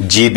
GB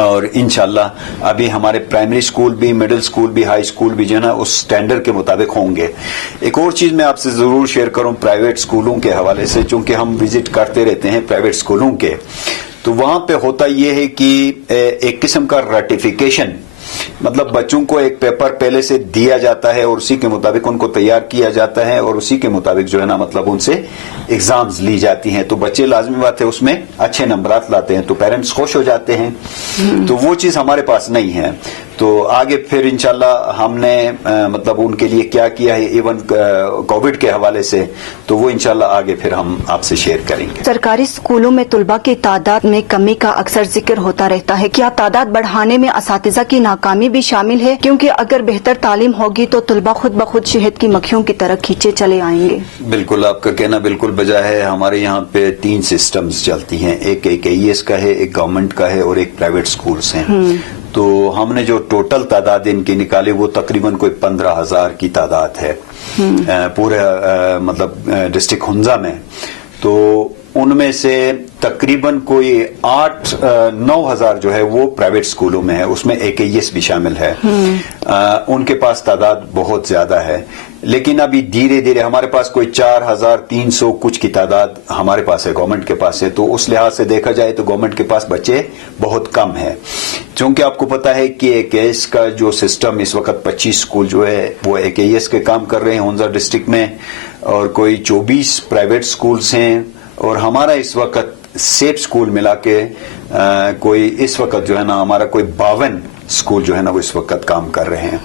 اور انشاءاللہ ابھی ہمارے پرائمری اسکول بھی، مڈل اسکول بھی، ہائی اسکول بھی جو ہے نا اس سٹینڈرڈ کے مطابق ہوں گے. ایک اور چیز میں آپ سے ضرور شیئر کروں پرائیویٹ اسکولوں کے حوالے سے، چونکہ ہم وزٹ کرتے رہتے ہیں پرائیویٹ اسکولوں کے، تو وہاں پہ ہوتا یہ ہے کہ ایک قسم کا رٹیفیکیشن، مطلب بچوں کو ایک پیپر پہلے سے دیا جاتا ہے اور اسی کے مطابق ان کو تیار کیا جاتا ہے اور اسی کے مطابق جو ہے نا مطلب ان سے ایگزامز لی جاتی ہیں. تو بچے لازمی بات ہے اس میں اچھے نمبرات لاتے ہیں تو پیرنٹس خوش ہو جاتے ہیں. تو وہ چیز ہمارے پاس نہیں ہے. تو آگے پھر انشاءاللہ ہم نے مطلب ان کے لیے کیا کیا ہے ایون کووڈ کے حوالے سے، تو وہ انشاءاللہ آگے پھر ہم آپ سے شیئر کریں گے. سرکاری اسکولوں میں طلباء کی تعداد میں کمی کا اکثر ذکر ہوتا رہتا ہے. کیا تعداد بڑھانے میں اساتذہ کی ناکامی بھی شامل ہے؟ کیونکہ اگر بہتر تعلیم ہوگی تو طلباء خود بخود شہد کی مکھیوں کی طرح کھینچے چلے آئیں گے. بالکل آپ کا کہنا بالکل بجا ہے. ہمارے یہاں پہ 3 سسٹمز چلتی ہیں، ایک AES کا ہے، ایک گورنمنٹ کا ہے اور ایک پرائیویٹ اسکولز ہیں. تو ہم نے جو ٹوٹل تعداد ان کی نکالی وہ تقریباً کوئی 15,000 کی تعداد ہے پورے مطلب ڈسٹرکٹ ہنزا میں. تو ان میں سے تقریباً کوئی 8-9 ہزار جو ہے وہ پرائیویٹ اسکولوں میں ہے، اس میں AES بھی شامل ہے. ان کے پاس تعداد بہت زیادہ ہے، لیکن ابھی دھیرے دھیرے ہمارے پاس کوئی 4,300 کچھ کی تعداد ہمارے پاس ہے، گورنمنٹ کے پاس ہے. تو اس لحاظ سے دیکھا جائے تو گورنمنٹ کے پاس بچے بہت کم ہے. چونکہ آپ کو پتا ہے کہ AES کا جو سسٹم اس وقت 25 اسکول جو ہے وہ AES کے کام کر رہے ہیں ہنزا ڈسٹرکٹ میں، اور کوئی 24 پرائیویٹ اسکولز ہیں، اور ہمارا اس وقت سیپ اسکول ملا کے کوئی اس وقت جو ہے نا ہمارا کوئی 52 اسکول جو ہے نا وہ اس وقت کام کر رہے ہیں.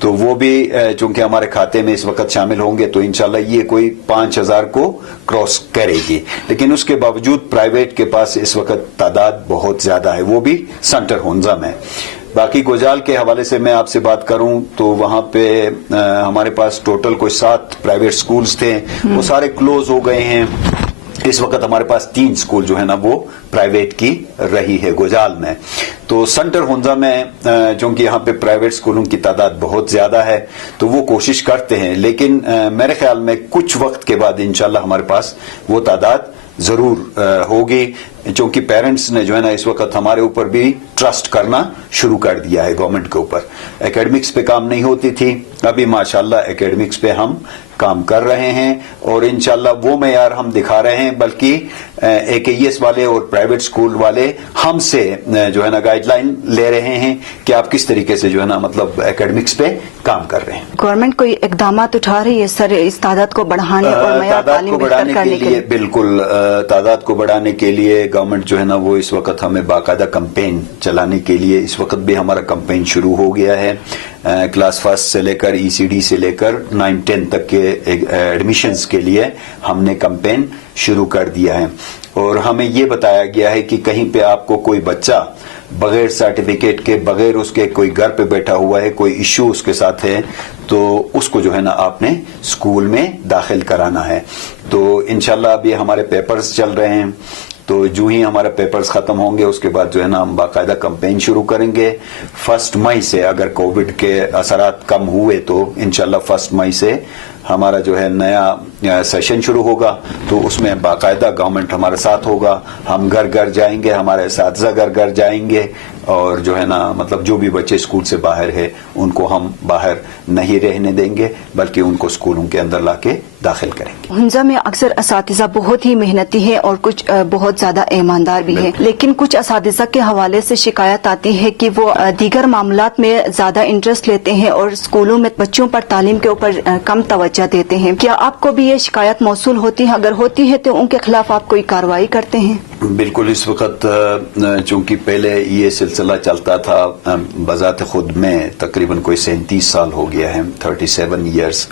تو وہ بھی چونکہ ہمارے کھاتے میں اس وقت شامل ہوں گے تو انشاءاللہ یہ کوئی 5,000 کو کراس کرے گی. لیکن اس کے باوجود پرائیویٹ کے پاس اس وقت تعداد بہت زیادہ ہے، وہ بھی سینٹر ہنزا میں. باقی گوجال کے حوالے سے میں آپ سے بات کروں تو وہاں پہ ہمارے پاس ٹوٹل کوئی 7 پرائیویٹ اسکولز تھے، وہ سارے کلوز ہو گئے ہیں. اس وقت ہمارے پاس 3 اسکول جو ہے نا وہ پرائیویٹ کی رہی ہے گوجال میں. تو سینٹر ہنزا میں چونکہ یہاں پہ پرائیویٹ اسکولوں کی تعداد بہت زیادہ ہے تو وہ کوشش کرتے ہیں، لیکن میرے خیال میں کچھ وقت کے بعد انشاءاللہ ہمارے پاس وہ تعداد ضرور ہوگی. چونکہ پیرنٹس نے جو ہے نا اس وقت ہمارے اوپر بھی ٹرسٹ کرنا شروع کر دیا ہے گورنمنٹ کے اوپر. اکیڈمکس پہ کام نہیں ہوتی تھی، ابھی ماشاءاللہ اکیڈمکس پہ ہم کام کر رہے ہیں اور انشاءاللہ وہ معیار ہم دکھا رہے ہیں. بلکہ AES والے اور پرائیویٹ اسکول والے ہم سے جو ہے نا گائیڈ لائن لے رہے ہیں کہ آپ کس طریقے سے جو ہے نا مطلب اکیڈمکس پہ کام کر رہے ہیں. گورنمنٹ کوئی اقدامات اٹھا رہی ہے سر اس تعداد کو بڑھانے اور معیار تعلیم بہتر کرنے کے لیے؟ بالکل تعداد کو بڑھانے کے لیے گورنمنٹ جو ہے نا وہ اس وقت ہمیں باقاعدہ کمپین چلانے کے لیے، اس وقت بھی ہمارا کمپین شروع ہو گیا ہے. کلاس 1 سے لے کر ECD سے لے کر 9-10 تک کے ایڈمیشنز کے لیے ہم نے کمپین شروع کر دیا ہے. اور ہمیں یہ بتایا گیا ہے کہ کہیں پہ آپ کو کوئی بچہ بغیر سرٹیفکیٹ کے، بغیر اس کے کوئی گھر پہ بیٹھا ہوا ہے، کوئی ایشو اس کے ساتھ ہے تو اس کو جو ہے نا آپ نے اسکول میں داخل کرانا ہے. تو انشاءاللہ ابھی ہمارے پیپرز چل رہے ہیں، تو جو ہی ہمارا پیپرز ختم ہوں گے اس کے بعد جو ہے نا ہم باقاعدہ کمپین شروع کریں گے. 1 مئی سے اگر کووڈ کے اثرات کم ہوئے تو انشاءاللہ 1 مئی سے ہمارا جو ہے نیا سیشن شروع ہوگا. تو اس میں باقاعدہ گورنمنٹ ہمارے ساتھ ہوگا، ہم گھر گھر جائیں گے، ہمارے اساتذہ گھر گھر جائیں گے، اور جو ہے نا مطلب جو بھی بچے اسکول سے باہر ہے ان کو ہم باہر نہیں رہنے دیں گے بلکہ ان کو اسکولوں کے اندر لا کے داخل کریں گے. ہنزا میں اکثر اساتذہ بہت ہی محنتی ہیں اور کچھ بہت زیادہ ایماندار بھی ہیں، لیکن کچھ اساتذہ کے حوالے سے شکایت آتی ہے کہ وہ دیگر معاملات میں زیادہ انٹرسٹ لیتے ہیں اور اسکولوں میں بچوں پر تعلیم کے اوپر کم توجہ دیتے ہیں. کیا آپ کو بھی یہ شکایت موصول ہوتی ہے؟ اگر ہوتی ہے تو ان کے خلاف آپ کوئی کارروائی کرتے ہیں؟ بالکل. اس وقت چونکہ پہلے یہ سلسلہ چلتا تھا بذات خود میں تقریباً کوئی 37 سال ہو گیا ہے، 37 ایئرس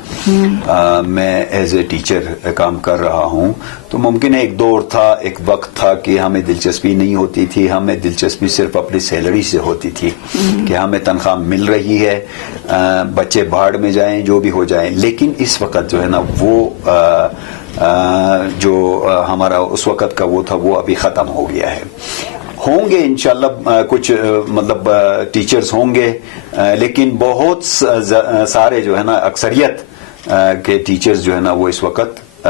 میں ایز اے ٹیچر کام کر رہا ہوں. تو ممکن ہے ایک دور تھا، ایک وقت تھا کہ ہمیں دلچسپی نہیں ہوتی تھی، ہمیں دلچسپی صرف اپنی سیلری سے ہوتی تھی کہ ہمیں تنخواہ مل رہی ہے، بچے بھاڑ میں جائیں جو بھی ہو جائیں. لیکن اس وقت جو ہے نا وہ جو ہمارا اس وقت کا وہ تھا وہ ابھی ختم ہو گیا ہے. ہوں گے انشاءاللہ کچھ مطلب ٹیچرز ہوں گے، لیکن بہت سارے جو ہے نا اکثریت کے ٹیچرز جو ہے نا وہ اس وقت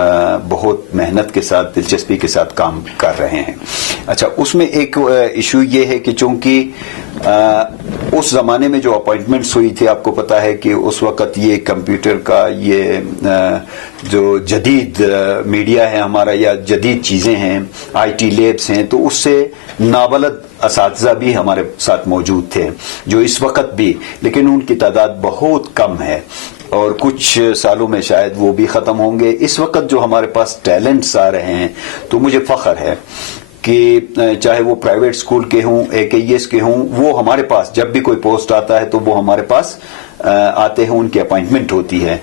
بہت محنت کے ساتھ دلچسپی کے ساتھ کام کر رہے ہیں. اچھا, اس میں ایک ایشو یہ ہے کہ چونکہ اس زمانے میں جو اپوائنٹمنٹس ہوئی تھی, آپ کو پتا ہے کہ اس وقت یہ کمپیوٹر کا یہ جو جدید میڈیا ہے ہمارا یا جدید چیزیں ہیں, آئی ٹی لیبس ہیں, تو اس سے نابلد اساتذہ بھی ہمارے ساتھ موجود تھے جو اس وقت بھی, لیکن ان کی تعداد بہت کم ہے اور کچھ سالوں میں شاید وہ بھی ختم ہوں گے. اس وقت جو ہمارے پاس ٹیلنٹس آ رہے ہیں تو مجھے فخر ہے کہ چاہے وہ پرائیویٹ اسکول کے ہوں, AKES کے ہوں, وہ ہمارے پاس جب بھی کوئی پوسٹ آتا ہے تو وہ ہمارے پاس آتے ہیں, ان کی اپائنٹمنٹ ہوتی ہے.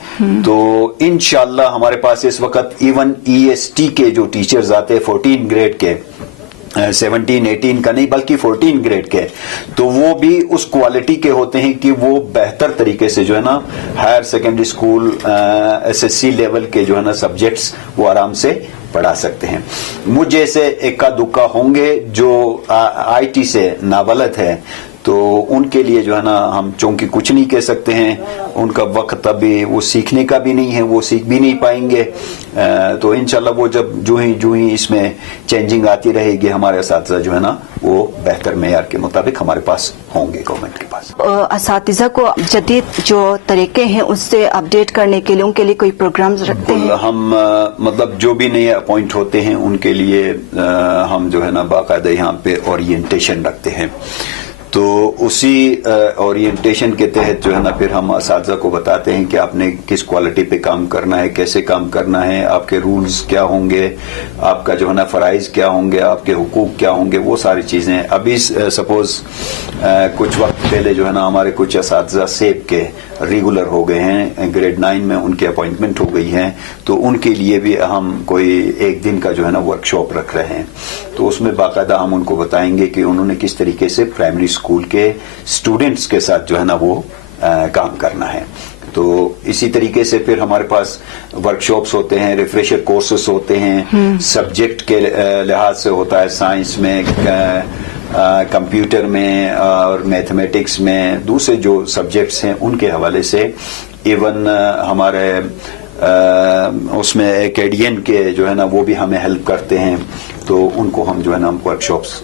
تو انشاءاللہ ہمارے پاس اس وقت ایون EST کے جو ٹیچرز آتے ہیں 14 گریڈ کے, 17-18 کا نہیں بلکہ 14 گریڈ کے, تو وہ بھی اس کوالٹی کے ہوتے ہیں کہ وہ بہتر طریقے سے جو ہے نا higher secondary school SSC level کے جو ہے نا سبجیکٹس وہ آرام سے پڑھا سکتے ہیں. مجھ جیسے اکا دکا ہوں گے جو IT سے نابلد ہے, تو ان کے لیے جو ہے نا ہم چونکہ کچھ نہیں کہہ سکتے ہیں, ان کا وقت ابھی وہ سیکھنے کا بھی نہیں ہے, وہ سیکھ بھی نہیں پائیں گے. تو انشاءاللہ وہ جب جو ہی اس میں چینجنگ آتی رہے گی, ہمارے اساتذہ جو ہے نا وہ بہتر معیار کے مطابق ہمارے پاس ہوں گے گورنمنٹ کے پاس. اساتذہ کو جدید جو طریقے ہیں اس سے اپڈیٹ کرنے کے لیے ان کے لیے کوئی پروگرامز رکھتے ہیں؟ ہم مطلب جو بھی نئے اپوائنٹ ہوتے ہیں ان کے لیے ہم جو ہے نا باقاعدہ یہاں پہ اورینٹیشن رکھتے ہیں. تو اسی اورینٹیشن کے تحت جو ہے نا پھر ہم اساتذہ کو بتاتے ہیں کہ آپ نے کس کوالٹی پہ کام کرنا ہے, کیسے کام کرنا ہے, آپ کے رولز کیا ہوں گے, آپ کا جو ہے نا فرائض کیا ہوں گے, آپ کے حقوق کیا ہوں گے, وہ ساری چیزیں. ابھی سپوز کچھ وقت پہلے جو ہے نا ہمارے کچھ اساتذہ سیب کے ریگولر ہو گئے ہیں, گریڈ 9 میں ان کی اپوائنٹمنٹ ہو گئی ہے, تو ان کے لیے بھی ہم کوئی ایک دن کا جو ہے نا ورک شاپ رکھ رہے ہیں. تو اس میں باقاعدہ ہم ان کو بتائیں گے کہ انہوں نے کس طریقے سے پرائمری اسکول کے اسٹوڈنٹس کے ساتھ جو ہے نا وہ کام کرنا ہے. تو اسی طریقے سے پھر ہمارے پاس ورک شاپس ہوتے ہیں, ریفریشر کورسز ہوتے ہیں, سبجیکٹ کے لحاظ سے ہوتا ہے, سائنس میں, کمپیوٹر میں اور میتھمیٹکس میں, دوسرے جو سبجیکٹس ہیں ان کے حوالے سے. ایون ہمارے اس میں ایکیڈین کے جو ہے نا وہ بھی ہمیں ہیلپ کرتے ہیں, تو ان کو ہم جو ہے نا ورک شاپس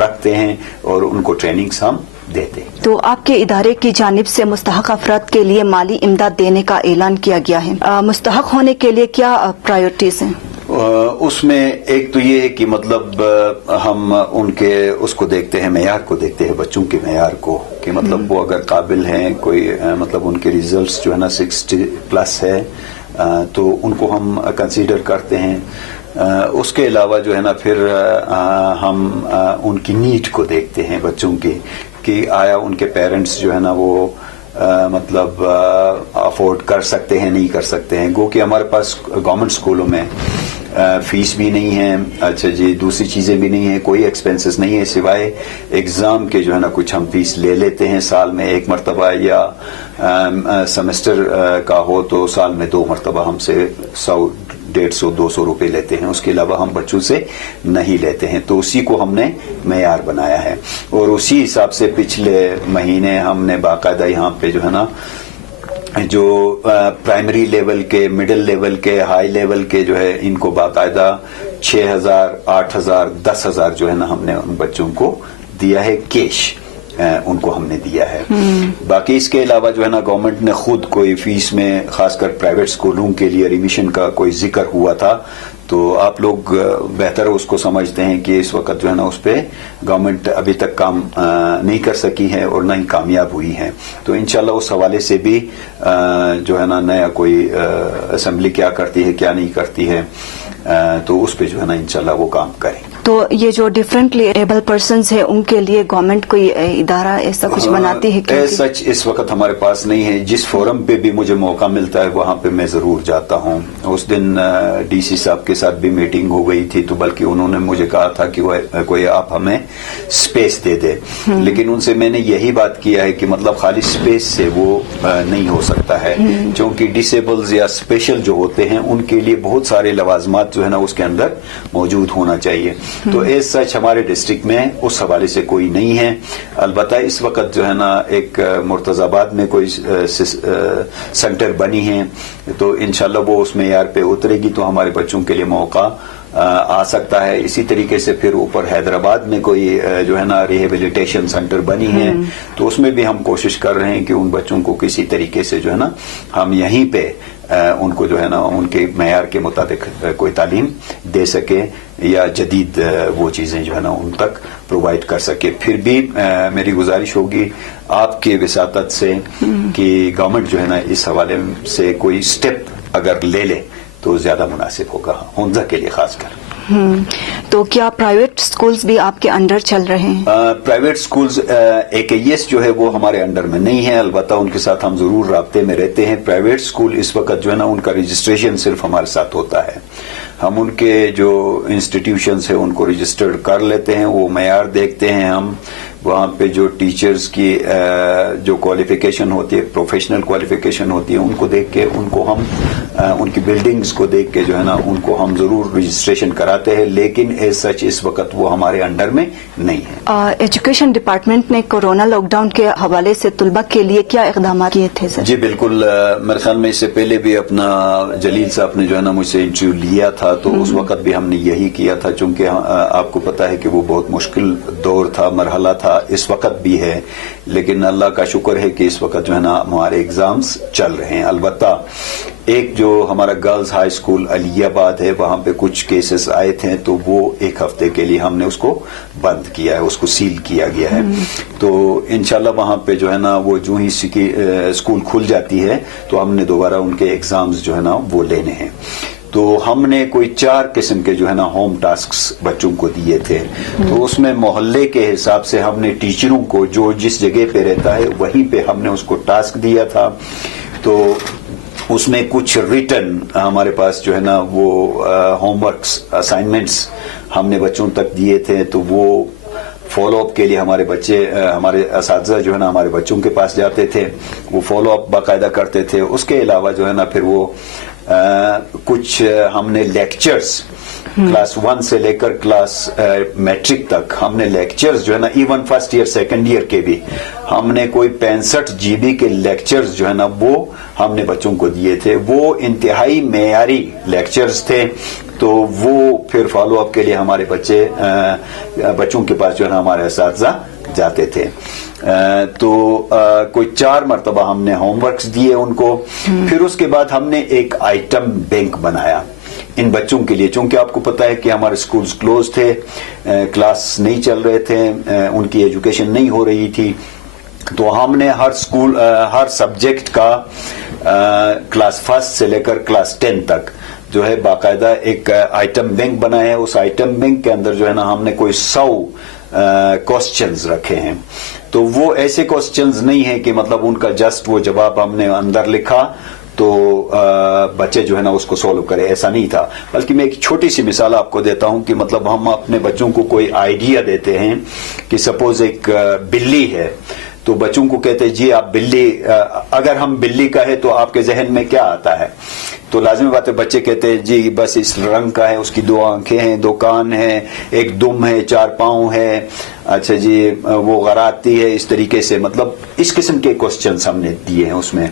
رکھتے ہیں اور ان کو ٹریننگز ہم دیتے ہیں. تو آپ کے ادارے کی جانب سے مستحق افراد کے لیے مالی امداد دینے کا اعلان کیا گیا ہے, مستحق ہونے کے لیے کیا پرائیورٹیز ہیں؟ اس میں ایک تو یہ ہے کہ مطلب ہم ان کے اس کو دیکھتے ہیں, معیار کو دیکھتے ہیں, بچوں کے معیار کو, کہ مطلب وہ اگر قابل ہیں, کوئی مطلب ان کے ریزلٹس جو ہے نا 60+ ہے, تو ان کو ہم کنسیڈر کرتے ہیں. اس کے علاوہ جو ہے نا پھر ہم ان کی نیڈ کو دیکھتے ہیں بچوں کی, کہ آیا ان کے پیرنٹس جو ہے نا وہ مطلب افورڈ کر سکتے ہیں, نہیں کر سکتے ہیں. گو کہ ہمارے پاس گورنمنٹ اسکولوں میں فیس بھی نہیں ہے, اچھا جی, دوسری چیزیں بھی نہیں ہیں, کوئی ایکسپینسز نہیں ہے سوائے ایگزام کے جو ہے نا کچھ ہم فیس لے لیتے ہیں سال میں 1 مرتبہ, یا سیمسٹر کا ہو تو سال میں 2 مرتبہ ہم سے 100-150-200 روپے لیتے ہیں. اس کے علاوہ ہم بچوں سے نہیں لیتے ہیں. تو اسی کو ہم نے معیار بنایا ہے, اور اسی حساب سے پچھلے مہینے ہم نے باقاعدہ یہاں پہ جو ہے نا جو پرائمری لیول کے, مڈل لیول کے, ہائی لیول کے جو ہے ان کو باقاعدہ 6,000, 8,000, 10,000 جو ہے نا ہم نے ان بچوں کو دیا ہے کیش, ان کو ہم نے دیا ہے. باقی اس کے علاوہ جو ہے نا گورنمنٹ نے خود کوئی فیس میں, خاص کر پرائیویٹ اسکولوں کے لیے ریمیشن کا کوئی ذکر ہوا تھا, تو آپ لوگ بہتر اس کو سمجھتے ہیں کہ اس وقت جو ہے نا اس پہ گورنمنٹ ابھی تک کام نہیں کر سکی ہے اور نہ ہی کامیاب ہوئی ہے. تو انشاءاللہ اس حوالے سے بھی جو ہے نا نیا کوئی اسمبلی کیا کرتی ہے کیا نہیں کرتی ہے, تو اس پہ جو ہے نا انشاءاللہ وہ کام کریں. تو یہ جو ڈفرینٹلی ایبل پرسنز ہیں ان کے لیے گورنمنٹ کوئی ادارہ ایسا کچھ بناتی ہے؟ سچ اس وقت ہمارے پاس نہیں ہے. جس فورم پہ بھی مجھے موقع ملتا ہے وہاں پہ میں ضرور جاتا ہوں. اس دن DC صاحب کے ساتھ بھی میٹنگ ہو گئی تھی, تو بلکہ انہوں نے مجھے کہا تھا کہ کوئی آپ ہمیں اسپیس دے دے, لیکن ان سے میں نے یہی بات کیا ہے کہ مطلب خالی اسپیس سے وہ نہیں ہو سکتا ہے, کیونکہ ڈسیبلز یا اسپیشل جو ہوتے ہیں ان کے لیے بہت سارے لوازمات جو ہے نا اس کے اندر موجود ہونا چاہیے. تو ایز سچ ہمارے ڈسٹرکٹ میں اس حوالے سے کوئی نہیں ہے. البتہ اس وقت جو ہے نا ایک مرتضی آباد میں کوئی سینٹر بنی ہے تو انشاءاللہ وہ اس معیار پہ اترے گی تو ہمارے بچوں کے لیے موقع آ سکتا ہے. اسی طریقے سے پھر اوپر حیدرآباد میں کوئی جو ہے نا ریہیبلیٹیشن سینٹر بنی ہے تو اس میں بھی ہم کوشش کر رہے ہیں کہ ان بچوں کو کسی طریقے سے جو ہے نا ہم یہیں پہ ان کو جو ہے نا ان کے معیار کے مطابق کوئی تعلیم دے سکے یا جدید وہ چیزیں جو ہے نا ان تک پرووائڈ کر سکے. پھر بھی میری گزارش ہوگی آپ کے وساطت سے کہ گورنمنٹ جو ہے نا اس حوالے سے کوئی سٹیپ اگر لے لے تو زیادہ مناسب ہوگا حمزہ کے لیے خاص کر. تو کیا پرائیویٹ سکولز بھی آپ کے انڈر چل رہے ہیں؟ پرائیویٹ سکولز AKES جو ہے وہ ہمارے انڈر میں نہیں ہے، البتہ ان کے ساتھ ہم ضرور رابطے میں رہتے ہیں. پرائیویٹ سکول اس وقت جو ہے نا ان کا رجسٹریشن صرف ہمارے ساتھ ہوتا ہے. ہم ان کے جو انسٹیٹیوشنز ہیں ان کو رجسٹرڈ کر لیتے ہیں، وہ معیار دیکھتے ہیں. ہم وہاں پہ جو ٹیچرز کی جو کوالیفیکیشن ہوتی ہے، پروفیشنل کوالیفیکیشن ہوتی ہے، ان کو دیکھ کے ان کو ہم ان کی بلڈنگز کو دیکھ کے جو ہے نا ان کو ہم ضرور رجسٹریشن کراتے ہیں، لیکن ایز سچ اس وقت وہ ہمارے انڈر میں نہیں ہے. ایجوکیشن ڈپارٹمنٹ نے کورونا لاک ڈاؤن کے حوالے سے طلبہ کے لیے کیا اقدامات کیے تھے سر؟ جی بالکل، میرے خیال میں اس سے پہلے بھی اپنا جلیل صاحب نے جو ہے نا مجھ سے انٹرویو لیا تھا تو اس وقت بھی ہم نے یہی کیا تھا، چونکہ آپ کو پتا ہے کہ وہ بہت مشکل دور تھا، مرحلہ تھا، اس وقت بھی ہے، لیکن اللہ کا شکر ہے کہ اس وقت جو ہے نا ہمارے ایگزامز چل رہے ہیں. البتہ ایک جو ہمارا گرلز ہائی اسکول علی آباد ہے وہاں پہ کچھ کیسز آئے تھے تو وہ ایک ہفتے کے لیے ہم نے اس کو بند کیا ہے، اس کو سیل کیا گیا ہے. تو انشاءاللہ وہاں پہ جو ہے نا وہ جو ہی اسکول کھل جاتی ہے تو ہم نے دوبارہ ان کے ایگزامز جو ہے نا وہ لینے ہیں. تو ہم نے کوئی 4 قسم کے جو ہے نا ہوم ٹاسکس بچوں کو دیے تھے. تو اس میں محلے کے حساب سے ہم نے ٹیچروں کو جو جس جگہ پہ رہتا ہے وہیں پہ ہم نے اس کو ٹاسک دیا تھا. تو اس میں کچھ ریٹن ہمارے پاس جو ہے نا وہ ہوم ورکس اسائنمنٹس ہم نے بچوں تک دیے تھے. تو وہ فالو اپ کے لیے ہمارے بچے ہمارے اساتذہ جو ہے نا ہمارے بچوں کے پاس جاتے تھے، وہ فالو اپ باقاعدہ کرتے تھے. اس کے علاوہ جو ہے نا پھر وہ کچھ ہم نے لیکچرز کلاس 1 سے لے کر کلاس میٹرک تک ہم نے لیکچرز جو ہے نا even first year second year کے بھی ہم نے کوئی 65 GB کے لیکچرز جو ہے نا وہ ہم نے بچوں کو دیے تھے. وہ انتہائی معیاری لیکچرز تھے. تو وہ پھر فالو اپ کے لیے ہمارے بچوں کے پاس جو ہے نا ہمارے اساتذہ جاتے تھے. تو کوئی 4 مرتبہ ہم نے ہوم ورکس دیے ان کو. پھر اس کے بعد ہم نے ایک آئٹم بینک بنایا ان بچوں کے لیے، چونکہ آپ کو پتا ہے کہ ہمارے سکولز کلوز تھے، کلاس نہیں چل رہے تھے، ان کی ایجوکیشن نہیں ہو رہی تھی. تو ہم نے ہر سبجیکٹ کا کلاس 1 سے لے کر کلاس 10 تک جو ہے باقاعدہ ایک آئٹم بینک بنایا ہے. اس آئٹم بینک کے اندر جو ہے نا ہم نے کوئی 100 کوسچنز رکھے ہیں. تو وہ ایسے کوسچنز نہیں ہیں کہ مطلب ان کا جسٹ وہ جواب ہم نے اندر لکھا تو بچے جو ہے نا اس کو سولو کرے، ایسا نہیں تھا. بلکہ میں ایک چھوٹی سی مثال آپ کو دیتا ہوں کہ مطلب ہم اپنے بچوں کو کوئی آئیڈیا دیتے ہیں کہ سپوز ایک بلی ہے تو بچوں کو کہتے ہیں جی آپ بلی، اگر ہم بلی کا ہے تو آپ کے ذہن میں کیا آتا ہے؟ تو لازمی بات ہے بچے کہتے ہیں جی بس اس رنگ کا ہے، اس کی 2 آنکھیں ہیں، 2 کان ہیں، ایک دم ہے، 4 پاؤں ہے، اچھا جی وہ غراتی ہے، اس طریقے سے. مطلب اس قسم کے کوسچنز ہم نے دیے ہیں اس میں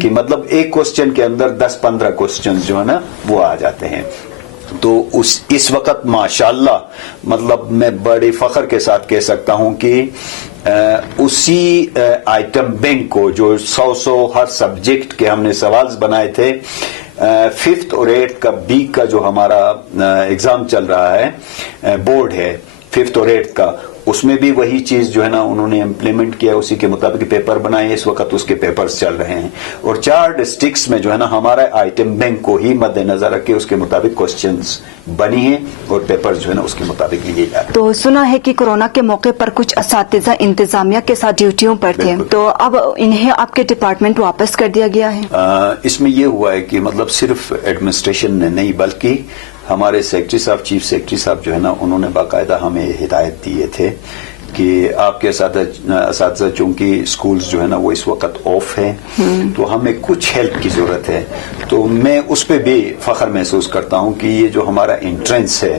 کہ مطلب ایک کوسچن کے اندر 10-15 کوسچنز جو ہے نا وہ آ جاتے ہیں. تو اس وقت ماشاءاللہ مطلب میں بڑے فخر کے ساتھ کہہ سکتا ہوں کہ اسی آئٹم بینک کو جو 100 ہر سبجیکٹ کے ہم نے سوالز بنائے تھے، 5th اور 8th کا بی کا جو ہمارا ایگزام چل رہا ہے، بورڈ ہے 5th اور 8th کا، اس میں بھی وہی چیز جو ہے نا انہوں نے امپلیمنٹ کیا، اسی کے مطابق پیپر بنائے. اس وقت اس کے پیپرز چل رہے ہیں اور 4 ڈسٹرکٹس میں جو ہے نا ہمارا آئٹم بینک کو ہی مد نظر رکھ کے اس کے مطابق کوسچنز بنی ہیں اور پیپر جو ہے نا اس کے مطابق لیے جا رہے ہیں. تو سنا ہے کہ کورونا کے موقع پر کچھ اساتذہ انتظامیہ کے ساتھ ڈیوٹیوں پر تھے، تو اب انہیں آپ کے ڈپارٹمنٹ واپس کر دیا گیا ہے؟ اس میں یہ ہوا ہے کہ مطلب صرف ایڈمنسٹریشن نے نہیں بلکہ ہمارے سیکرٹری صاحب، چیف سیکرٹری صاحب جو ہے نا انہوں نے باقاعدہ ہمیں ہدایت دیے تھے کہ آپ کے اساتذہ چونکہ سکولز جو ہے نا وہ اس وقت آف ہیں تو ہمیں کچھ ہیلپ کی ضرورت ہے. تو میں اس پہ بھی فخر محسوس کرتا ہوں کہ یہ جو ہمارا انٹرنس ہے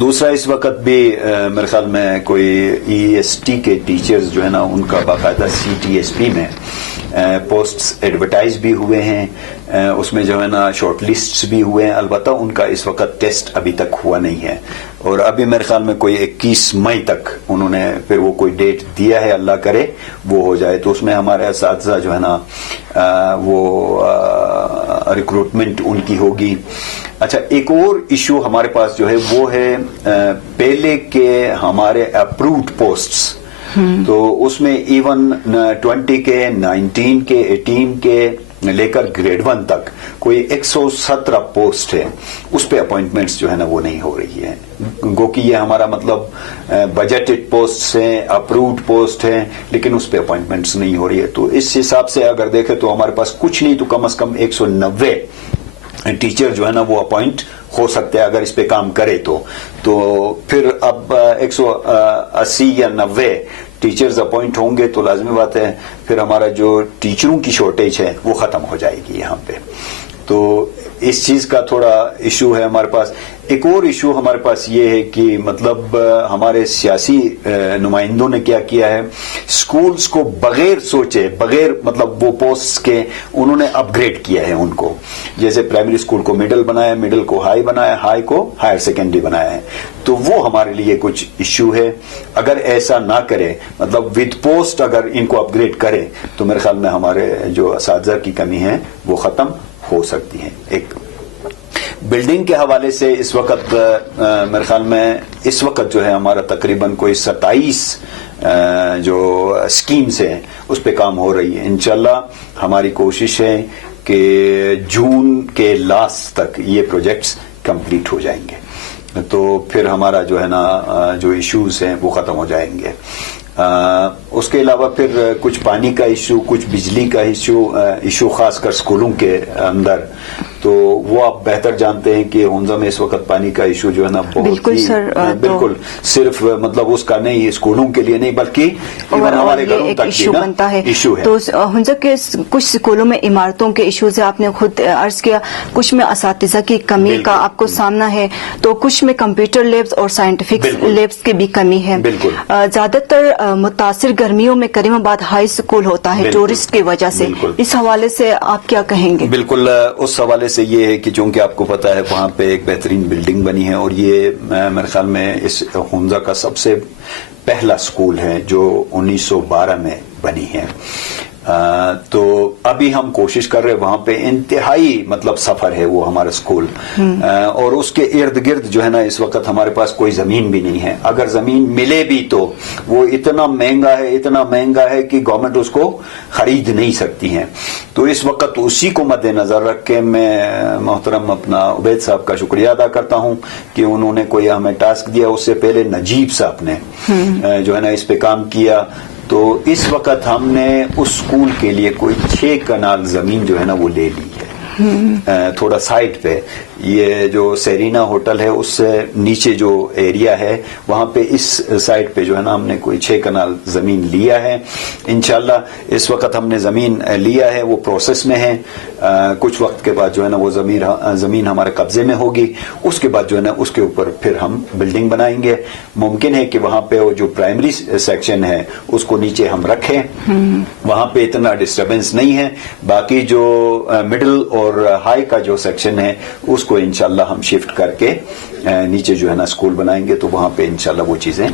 دوسرا اس وقت بھی میرے خیال میں کوئی EST کے ٹیچرز جو ہے نا ان کا باقاعدہ CTSP میں پوسٹس ایڈورٹائز بھی ہوئے ہیں, اس میں جو ہے نا شارٹ لسٹس بھی ہوئے ہیں, البتہ ان کا اس وقت ٹیسٹ ابھی تک ہوا نہیں ہے, اور ابھی میرے خیال میں کوئی 21 مئی تک انہوں نے پھر وہ کوئی ڈیٹ دیا ہے, اللہ کرے وہ ہو جائے تو اس میں ہمارے اساتذہ جو ہے نا وہ ریکروٹمنٹ ان کی ہوگی. اچھا, ایک اور ایشو ہمارے پاس جو ہے وہ ہے پہلے کے ہمارے اپرووڈ پوسٹس, تو اس میں ایون 20 کے 19 کے 18 کے لے کر گریڈ 1 تک کوئی 117 پوسٹ ہے, اس پہ اپوائنٹمنٹس جو ہے نا وہ نہیں ہو رہی ہے, گو کہ یہ ہمارا مطلب بجٹڈ پوسٹ ہیں, اپرووڈ پوسٹ ہیں, لیکن اس پہ اپوائنٹمنٹس نہیں ہو رہی ہے. تو اس حساب سے اگر دیکھیں تو ہمارے پاس کچھ نہیں تو کم از کم 190 ٹیچر جو ہے نا وہ اپوائنٹ ہو سکتے ہیں اگر اس پہ کام کرے تو پھر اب 180 یا 90 ٹیچرز اپوائنٹ ہوں گے تو لازمی بات ہے پھر ہمارا جو ٹیچروں کی شارٹیج ہے وہ ختم ہو جائے گی یہاں پہ. تو اس چیز کا تھوڑا ایشو ہے ہمارے پاس. ایک اور ایشو ہمارے پاس یہ ہے کہ مطلب ہمارے سیاسی نمائندوں نے کیا کیا ہے, سکولز کو بغیر سوچے بغیر مطلب وہ پوسٹس کے انہوں نے اپ گریڈ کیا ہے ان کو, جیسے پرائمری اسکول کو مڈل بنایا, مڈل کو ہائی بنایا, ہائی کو ہائر سیکنڈری بنایا ہے. تو وہ ہمارے لیے کچھ ایشو ہے. اگر ایسا نہ کرے مطلب ود پوسٹ اگر ان کو اپ گریڈ کرے تو میرے خیال میں ہمارے جو اساتذہ کی کمی ہے وہ ختم ہو سکتی ہے. ایک بلڈنگ کے حوالے سے اس وقت میرے خیال میں اس وقت جو ہے ہمارا تقریباً کوئی 27 جو اسکیمز ہیں اس پہ کام ہو رہی ہے. انشاءاللہ ہماری کوشش ہے کہ جون کے لاسٹ تک یہ پروجیکٹس کمپلیٹ ہو جائیں گے, تو پھر ہمارا جو ہے نا جو ایشوز ہیں وہ ختم ہو جائیں گے. اس کے علاوہ پھر کچھ پانی کا ایشو, کچھ بجلی کا ایشو خاص کر اسکولوں کے اندر, تو وہ آپ بہتر جانتے ہیں کہ ہنزہ میں اس وقت پانی کا ایشو جو ہے نا بہت ہی بالکل صرف مطلب اس کا نہیں, اسکولوں کے لیے نہیں بلکہ ہمارے گھروں تک ایشو بنتا ہے. ایشو ہے. تو ہنزہ کے کچھ اسکولوں میں عمارتوں کے ایشوز آپ نے خود عرض کیا, کچھ میں اساتذہ کی کمی کا آپ کو سامنا ہے, تو کچھ میں کمپیوٹر لیبس اور سائنٹیفک لیبس کی بھی کمی ہے. زیادہ تر متاثر گرمیوں میں کریم آباد ہائی اسکول ہوتا ہے ٹورسٹ کی وجہ سے, اس حوالے سے آپ کیا کہیں گے؟ بالکل, اس حوالے سے یہ ہے کہ چونکہ آپ کو پتا ہے وہاں پہ ایک بہترین بلڈنگ بنی ہے, اور یہ میرے خیال میں اس ہنزہ کا سب سے پہلا اسکول ہے جو 1912 میں بنی ہے. تو ابھی ہم کوشش کر رہے ہیں, وہاں پہ انتہائی مطلب سفر ہے وہ ہمارا اسکول, اور اس کے ارد گرد جو ہے نا اس وقت ہمارے پاس کوئی زمین بھی نہیں ہے. اگر زمین ملے بھی تو وہ اتنا مہنگا ہے کہ گورنمنٹ اس کو خرید نہیں سکتی ہے. تو اس وقت اسی کو مد نظر رکھ کے میں محترم اپنا عبید صاحب کا شکریہ ادا کرتا ہوں کہ انہوں نے کوئی ہمیں ٹاسک دیا. اس سے پہلے نجیب صاحب نے جو ہے نا اس پہ کام کیا, تو اس وقت ہم نے اس اسکول کے لیے کوئی 6 کنال زمین جو ہے نا وہ لے لی ہے تھوڑا سائٹ پہ. یہ جو سیرینا ہوٹل ہے اس سے نیچے جو ایریا ہے وہاں پہ اس سائٹ پہ جو ہے نا ہم نے کوئی 6 کنال زمین لیا ہے. انشاءاللہ اس وقت ہم نے زمین لیا ہے, وہ پروسیس میں ہے. کچھ وقت کے بعد جو ہے نا وہ زمین ہمارے قبضے میں ہوگی. اس کے بعد جو ہے نا اس کے اوپر پھر ہم بلڈنگ بنائیں گے. ممکن ہے کہ وہاں پہ جو پرائمری سیکشن ہے اس کو نیچے ہم رکھیں, وہاں پہ اتنا ڈسٹربنس نہیں ہے. باقی جو مڈل اور ہائی کا جو سیکشن ہے اس کو انشاءاللہ ہم شفٹ کر کے نیچے جو ہے نا اسکول بنائیں گے, تو وہاں پہ انشاءاللہ وہ چیزیں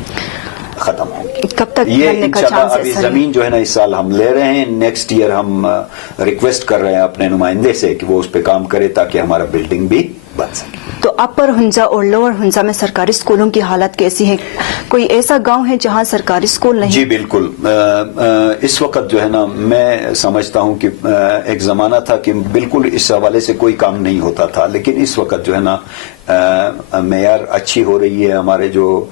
ختم ہوں گی. کب تک یہ انشاءاللہ ابھی زمین جو ہے نا اس سال ہم لے رہے ہیں, نیکسٹ ایئر ہم ریکویسٹ کر رہے ہیں اپنے نمائندے سے کہ وہ اس پہ کام کرے تاکہ ہمارا بلڈنگ بھی بن سکے. تو اپر ہنزہ اور لوور ہنزہ میں سرکاری اسکولوں کی حالت کیسی ہے؟ کوئی ایسا گاؤں ہے جہاں سرکاری اسکول نہیں؟ جی بالکل, اس وقت جو ہے نا میں سمجھتا ہوں کہ ایک زمانہ تھا کہ بالکل اس حوالے سے کوئی کام نہیں ہوتا تھا, لیکن اس وقت جو ہے نا معیار اچھی ہو رہی ہے. ہمارے جو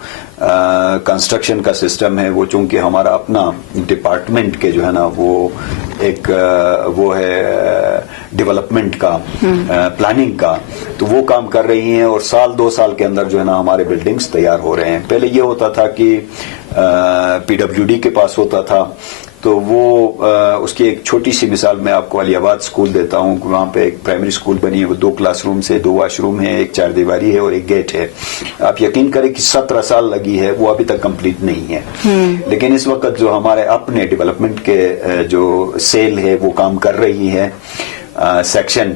کنسٹرکشن کا سسٹم ہے وہ چونکہ ہمارا اپنا ڈپارٹمنٹ کے جو ہے نا وہ ایک وہ ہے ڈیولپمنٹ کا پلاننگ کا, تو وہ کام کر رہی ہیں, اور سال 2 سال کے اندر جو ہے نا ہمارے بلڈنگز تیار ہو رہے ہیں. پہلے یہ ہوتا تھا کہ PWD کے پاس ہوتا تھا, تو وہ اس کی ایک چھوٹی سی مثال میں آپ کو علی آباد اسکول دیتا ہوں کہ وہاں پہ ایک پرائمری اسکول بنی ہے, وہ 2 کلاس رومز ہے, 2 واش روم ہے, ایک 4 دیواری ہے اور ایک گیٹ ہے. آپ یقین کریں کہ 17 سال لگی ہے, وہ ابھی تک کمپلیٹ نہیں ہے. لیکن اس وقت جو ہمارے اپنے ڈیولپمنٹ کے جو سیل ہے وہ کام کر رہی ہے سیکشن,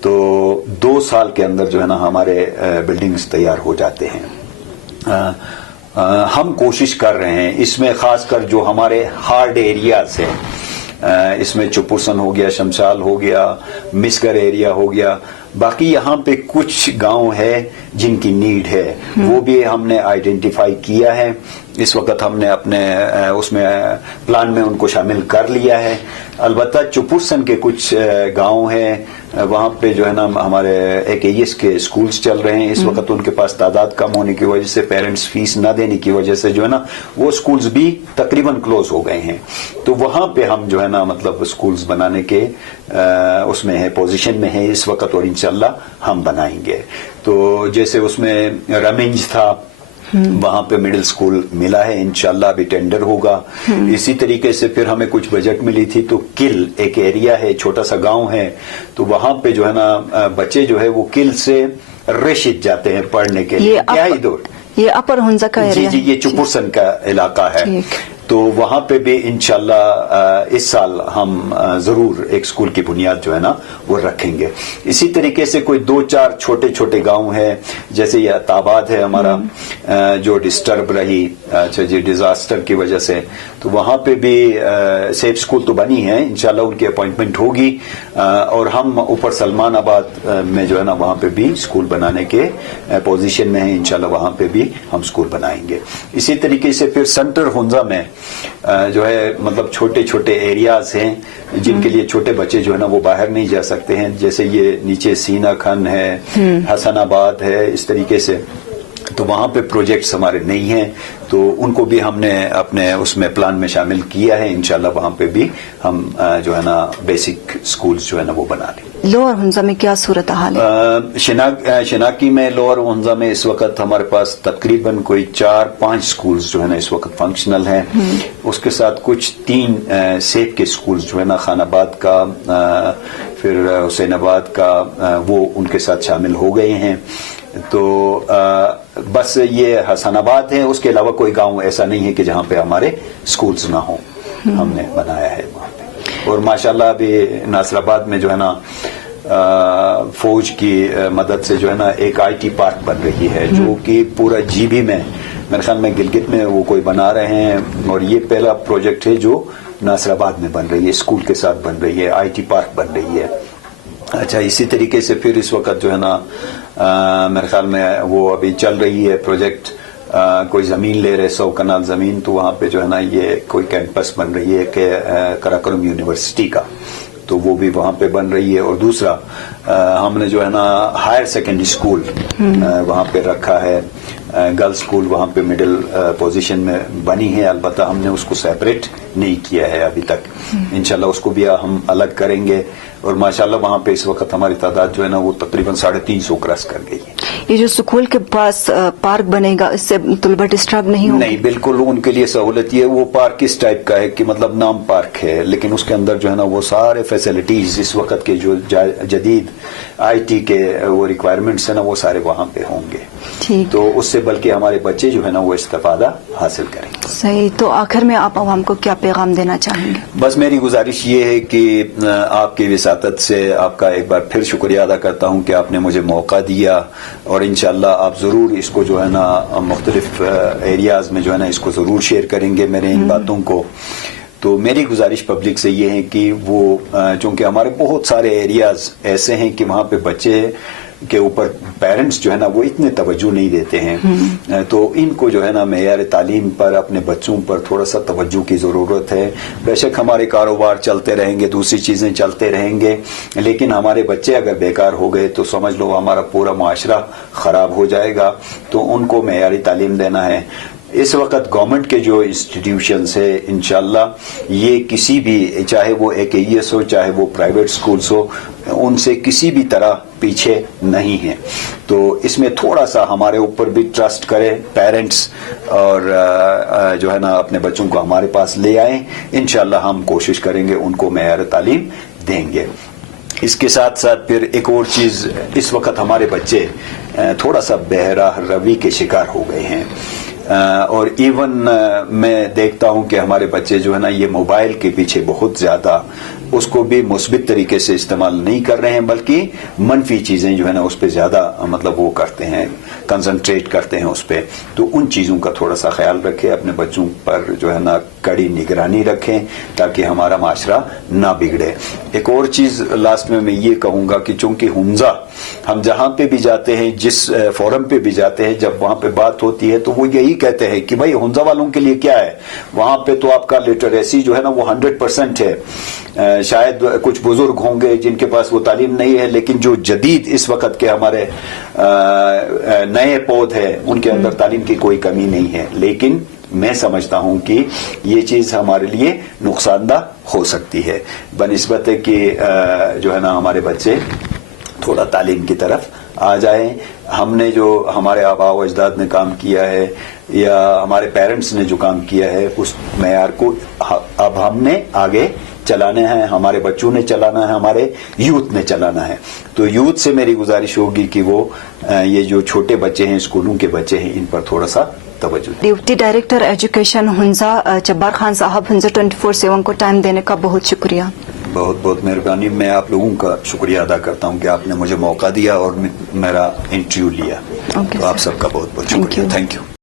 تو 2 سال کے اندر جو ہے نا ہمارے بلڈنگز تیار ہو جاتے ہیں. ہم کوشش کر رہے ہیں اس میں, خاص کر جو ہمارے ہارڈ ایریاز ہیں, اس میں چپرسن ہو گیا, شمشال ہو گیا, مسگر ایریا ہو گیا, باقی یہاں پہ کچھ گاؤں ہے جن کی نیڈ ہے, وہ بھی ہم نے آئیڈینٹیفائی کیا ہے. اس وقت ہم نے اپنے اس میں پلان میں ان کو شامل کر لیا ہے. البتہ چپرسن کے کچھ گاؤں ہیں, وہاں پہ جو ہے نا ہمارے ایک ایس کے اسکولز چل رہے ہیں اس وقت. ان کے پاس تعداد کم ہونے کی وجہ سے, پیرنٹس فیس نہ دینے کی وجہ سے جو ہے نا وہ اسکولز بھی تقریباً کلوز ہو گئے ہیں. تو وہاں پہ ہم جو ہے نا مطلب اسکولز بنانے کے اس میں ہے, پوزیشن میں ہے اس وقت, اور انشاءاللہ ہم بنائیں گے. تو جیسے اس میں رمنج تھا, وہاں پہ مڈل اسکول ملا ہے, انشاءاللہ ابھی ٹینڈر ہوگا. اسی طریقے سے پھر ہمیں کچھ بجٹ ملی تھی, تو کل ایک ایریا ہے, چھوٹا سا گاؤں ہے, تو وہاں پہ جو ہے نا بچے جو ہے وہ کل سے رشید جاتے ہیں پڑھنے کے لیے. انتہائی دور, یہ اپر ہنزا کا ایریا, جی یہ چپرسن کا علاقہ ہے. تو وہاں پہ بھی انشاءاللہ اس سال ہم ضرور ایک اسکول کی بنیاد جو ہے نا وہ رکھیں گے. اسی طریقے سے کوئی 2-4 چھوٹے چھوٹے گاؤں ہیں, جیسے یہ عطاباد ہے ہمارا, جو ڈسٹرب رہی اچھا جی ڈیزاسٹر کی وجہ سے, تو وہاں پہ بھی سیف اسکول تو بنی ہے, انشاءاللہ ان کی اپوائنٹمنٹ ہوگی, اور ہم اوپر سلمان آباد میں جو ہے نا وہاں پہ بھی اسکول بنانے کے پوزیشن میں ہیں, انشاءاللہ وہاں پہ بھی ہم اسکول بنائیں گے. اسی طریقے سے پھر سینٹر ہنزا میں جو ہے مطلب چھوٹے چھوٹے ایریاز ہیں جن کے لیے چھوٹے بچے جو ہے نا وہ باہر نہیں جا سکتے ہیں, جیسے یہ نیچے سینا کھن ہے, حسن آباد ہے, اس طریقے سے. تو وہاں پہ پروجیکٹس ہمارے نہیں ہیں, تو ان کو بھی ہم نے اپنے اس میں پلان میں شامل کیا ہے. انشاءاللہ وہاں پہ بھی ہم جو ہے نا بیسک سکولز جو ہے نا وہ بنا لیں. لوور ہنزا میں کیا صورتحال ہے؟ شناکی میں, لوور ہنزا میں اس وقت ہمارے پاس تقریباً کوئی 4-5 سکولز جو ہے نا اس وقت فنکشنل ہیں. اس کے ساتھ کچھ 3 سیف کے سکولز جو ہے نا, خان آباد کا, پھر حسین آباد کا, وہ ان کے ساتھ شامل ہو گئے ہیں. تو بس یہ حسن آباد ہے, اس کے علاوہ کوئی گاؤں ایسا نہیں ہے کہ جہاں پہ ہمارے سکولز نہ ہوں, ہم نے بنایا ہے وہاں پہ. اور ماشاءاللہ ابھی ناصر آباد میں جو ہے نا فوج کی مدد سے جو ہے نا ایک IT پارک بن رہی ہے, جو کہ پورا GB میں, میرے خیال میں گلگت میں وہ کوئی بنا رہے ہیں, اور یہ پہلا پروجیکٹ ہے جو ناصر آباد میں بن رہی ہے, اسکول کے ساتھ بن رہی ہے, IT پارک بن رہی ہے. اچھا, اسی طریقے سے پھر اس وقت جو ہے نا میرے خیال میں وہ ابھی چل رہی ہے پروجیکٹ, کوئی زمین لے رہے 100 کنال زمین, تو وہاں پہ جو ہے نا یہ کوئی کیمپس بن رہی ہے کہ کراکرم یونیورسٹی کا, تو وہ بھی وہاں پہ بن رہی ہے. اور دوسرا ہم نے جو ہے نا ہائر سیکنڈری اسکول وہاں پہ رکھا ہے, گرل اسکول وہاں پہ مڈل پوزیشن میں بنی ہے, البتہ ہم نے اس کو سیپریٹ نہیں کیا ہے ابھی تک. انشاءاللہ اس کو بھی ہم الگ کریں گے. اور ماشاءاللہ وہاں پہ اس وقت ہماری تعداد جو ہے نا وہ تقریباً 350 کراس کر گئی ہے. یہ جو اسکول کے پاس پارک بنے گا, اس سے طلبہ ڈسٹرب نہیں ہوگا؟ نہیں, بالکل ان کے لیے سہولت یہ, وہ پارک کس ٹائپ کا ہے کہ مطلب نام پارک ہے, لیکن اس کے اندر جو ہے نا وہ سارے فیسلٹیز اس وقت کے جو جدید IT کے وہ ریکوائرمنٹس ہیں نا وہ سارے وہاں پہ ہوں گے. تو اس سے بلکہ ہمارے بچے جو ہے نا وہ استفادہ حاصل کریں گے. صحیح. تو آخر میں آپ عوام کو کیا پیغام دینا چاہیں گے؟ بس میری گزارش یہ ہے کہ آپ کی وساطت سے آپ کا ایک بار پھر شکریہ ادا کرتا ہوں کہ آپ نے مجھے موقع دیا, اور انشاءاللہ آپ ضرور اس کو جو ہے نا مختلف ایریاز میں جو ہے نا اس کو ضرور شیئر کریں گے میرے ان باتوں کو. تو میری گزارش پبلک سے یہ ہے کہ وہ, چونکہ ہمارے بہت سارے ایریاز ایسے ہیں کہ وہاں پہ بچے کے اوپر پیرنٹس جو ہے نا وہ اتنے توجہ نہیں دیتے ہیں, تو ان کو جو ہے نا معیار تعلیم پر, اپنے بچوں پر تھوڑا سا توجہ کی ضرورت ہے. بے شک ہمارے کاروبار چلتے رہیں گے, دوسری چیزیں چلتے رہیں گے, لیکن ہمارے بچے اگر بیکار ہو گئے تو سمجھ لو ہمارا پورا معاشرہ خراب ہو جائے گا. تو ان کو معیاری تعلیم دینا ہے. اس وقت گورنمنٹ کے جو انسٹیٹیوشنز ہے انشاءاللہ یہ کسی بھی چاہے وہ AKES ہو چاہے وہ پرائیویٹ سکولز ہو ان سے کسی بھی طرح پیچھے نہیں ہیں. تو اس میں تھوڑا سا ہمارے اوپر بھی ٹرسٹ کریں پیرنٹس اور جو ہے نا اپنے بچوں کو ہمارے پاس لے آئیں. انشاءاللہ ہم کوشش کریں گے ان کو معیار تعلیم دیں گے. اس کے ساتھ ساتھ پھر ایک اور چیز اس وقت ہمارے بچے تھوڑا سا بہراہ روی کے شکار ہو گئے ہیں اور ایون میں دیکھتا ہوں کہ ہمارے بچے جو ہے نا یہ موبائل کے پیچھے بہت زیادہ اس کو بھی مثبت طریقے سے استعمال نہیں کر رہے ہیں بلکہ منفی چیزیں جو ہے نا اس پہ زیادہ مطلب وہ کرتے ہیں کنسنٹریٹ کرتے ہیں اس پہ. تو ان چیزوں کا تھوڑا سا خیال رکھیں اپنے بچوں پر جو ہے نا کڑی نگرانی رکھیں تاکہ ہمارا معاشرہ نہ بگڑے. ایک اور چیز لاسٹ میں یہ کہوں گا کہ چونکہ حمزہ ہم جہاں پہ بھی جاتے ہیں جس فورم پہ بھی جاتے ہیں جب وہاں پہ بات ہوتی ہے تو وہ یہی کہتے ہیں کہ بھائی حمزہ والوں کے لیے کیا ہے وہاں پہ تو آپ کا لٹریسی جو ہے نا وہ 100% ہے. شاید کچھ بزرگ ہوں گے جن کے پاس وہ تعلیم نہیں ہے لیکن جو جدید اس وقت کے ہمارے نئے پود ہیں ان کے اندر تعلیم کی کوئی کمی نہیں ہے. لیکن میں سمجھتا ہوں کہ یہ چیز ہمارے لیے نقصان دہ ہو سکتی ہے بنسبت کہ جو ہے نا ہمارے بچے تھوڑا تعلیم کی طرف آ جائیں. ہم نے جو ہمارے آباء و اجداد نے کام کیا ہے یا ہمارے پیرنٹس نے جو کام کیا ہے اس معیار کو اب ہم نے آگے چلانا ہے, ہمارے بچوں نے چلانا ہے, ہمارے یوتھ نے چلانا ہے. تو یوتھ سے میری گزارش ہوگی کہ وہ یہ جو چھوٹے بچے ہیں اسکولوں کے بچے ہیں ان پر تھوڑا سا توجہ دیں. ڈپٹی ڈائریکٹر ایجوکیشن حنزہ جبار خان صاحب حنزہ 24/7 کو ٹائم دینے کا بہت شکریہ. بہت بہت مہربانی. میں آپ لوگوں کا شکریہ ادا کرتا ہوں کہ آپ نے مجھے موقع دیا اور میرا انٹرویو لیا. تو آپ سب کا بہت بہت شکریہ. Thank you.